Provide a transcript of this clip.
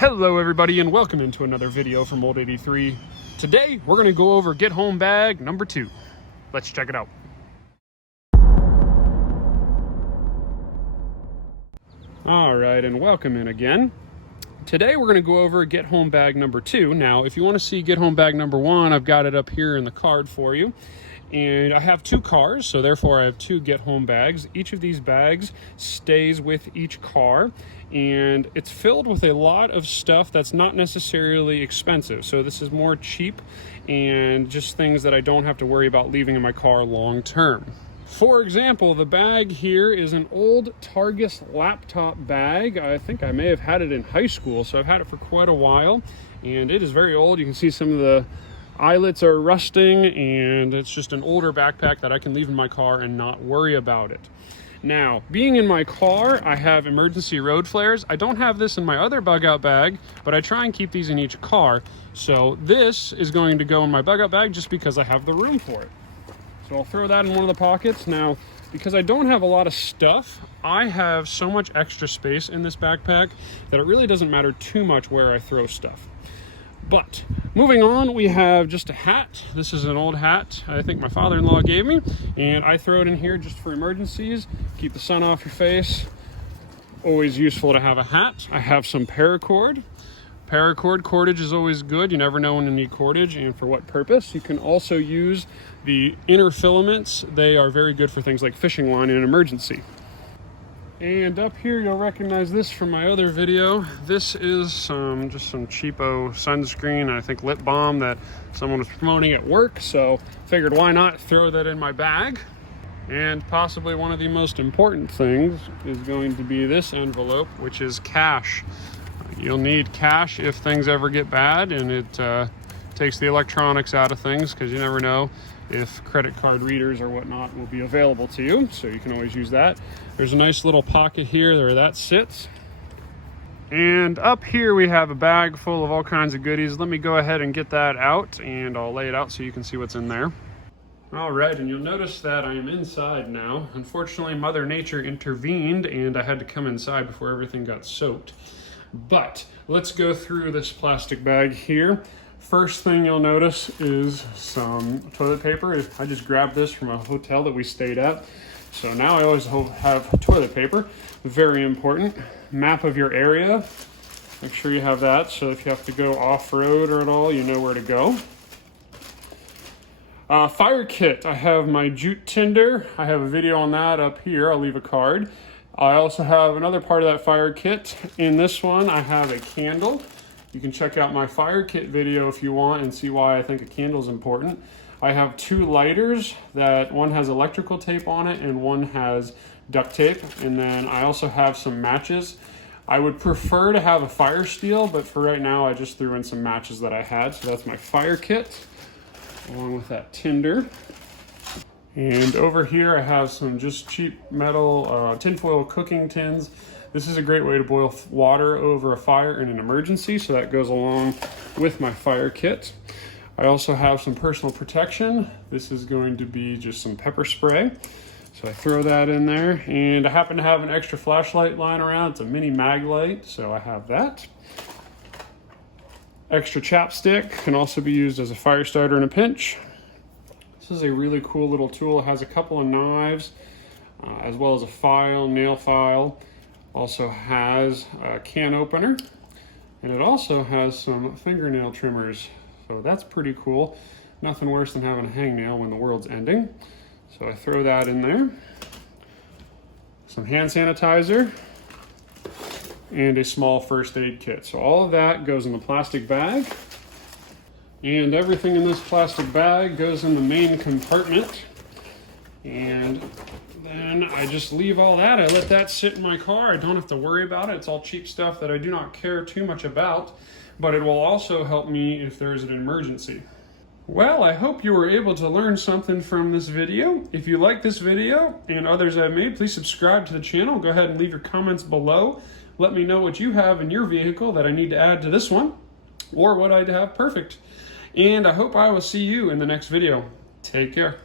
Hello everybody and welcome into another video from Old 83. Today we're going to go over get home bag number 2. Let's check it out. Alright, and welcome in again. Today we're going to go over get home bag number 2. Now if you want to see get home bag number 1, I've got it up here in the card for you. And I have 2 cars, so therefore I have 2 get home bags. Each of these bags stays with each car, and it's filled with a lot of stuff that's not necessarily expensive. So this is more cheap and just things that I don't have to worry about leaving in my car long term. For example, the bag here is an old Targus laptop bag. I think I may have had it in high school, so I've had it for quite a while, and it is very old. You can see some of the eyelets are rusting, and it's just an older backpack that I can leave in my car and not worry about it. Now, being in my car, I have emergency road flares. I don't have this in my other bug out bag, but I try and keep these in each car. So this is going to go in my bug out bag just because I have the room for it. So I'll throw that in one of the pockets. Now, because I don't have a lot of stuff, I have so much extra space in this backpack that it really doesn't matter too much where I throw stuff. But moving on, we have just a hat. This is an old hat I think my father-in-law gave me, and I throw it in here just for emergencies. Keep the sun off your face. Always useful to have a hat. I have some paracord. Paracord cordage is always good. You never know when you need cordage and for what purpose. You can also use the inner filaments. They are very good for things like fishing line in an emergency. And up here, you'll recognize this from my other video. This is just some cheapo sunscreen, I think lip balm that someone was promoting at work. So figured why not throw that in my bag. And possibly one of the most important things is going to be this envelope, which is cash. You'll need cash if things ever get bad, and it takes the electronics out of things because you never know if credit card readers or whatnot will be available to you, so you can always use that. There's a nice little pocket here where that sits. And up here we have a bag full of all kinds of goodies. Let me go ahead and get that out, and I'll lay it out so you can see what's in there. All right, and you'll notice that I am inside now. Unfortunately, Mother Nature intervened, and I had to come inside before everything got soaked. But let's go through this plastic bag here. First thing you'll notice is some toilet paper. I just grabbed this from a hotel that we stayed at. So now I always have toilet paper. Very important. Map of your area. Make sure you have that, so if you have to go off-road or at all, you know where to go. Fire kit. I have my jute tinder. I have a video on that up here. I'll leave a card. I also have another part of that fire kit. In this one, I have a candle. You can check out my fire kit video if you want and see why I think a candle is important. I have 2 lighters that one has electrical tape on it and one has duct tape. And then I also have some matches. I would prefer to have a fire steel, but for right now I just threw in some matches that I had. So that's my fire kit along with that tinder. And over here I have some just cheap metal tinfoil cooking tins. This is a great way to boil water over a fire in an emergency, so that goes along with my fire kit. I also have some personal protection. This is going to be just some pepper spray. So I throw that in there, and I happen to have an extra flashlight lying around. It's a mini mag light, so I have that. Extra chapstick can also be used as a fire starter in a pinch. This is a really cool little tool. It has a couple of knives, as well as a file, nail file. Also has a can opener, and it also has some fingernail trimmers. So that's pretty cool. Nothing worse than having a hangnail when the world's ending. So I throw that in there. Some hand sanitizer and a small first aid kit. So all of that goes in the plastic bag. And everything in this plastic bag goes in the main compartment. And then I just leave all that. I let that sit in my car. I don't have to worry about it. It's all cheap stuff that I do not care too much about, but it will also help me if there's an emergency. Well, I hope you were able to learn something from this video. If you like this video and others I've made, please subscribe to the channel. Go ahead and leave your comments below. Let me know what you have in your vehicle that I need to add to this one, or what I'd have perfect. And I hope I will see you in the next video. Take care.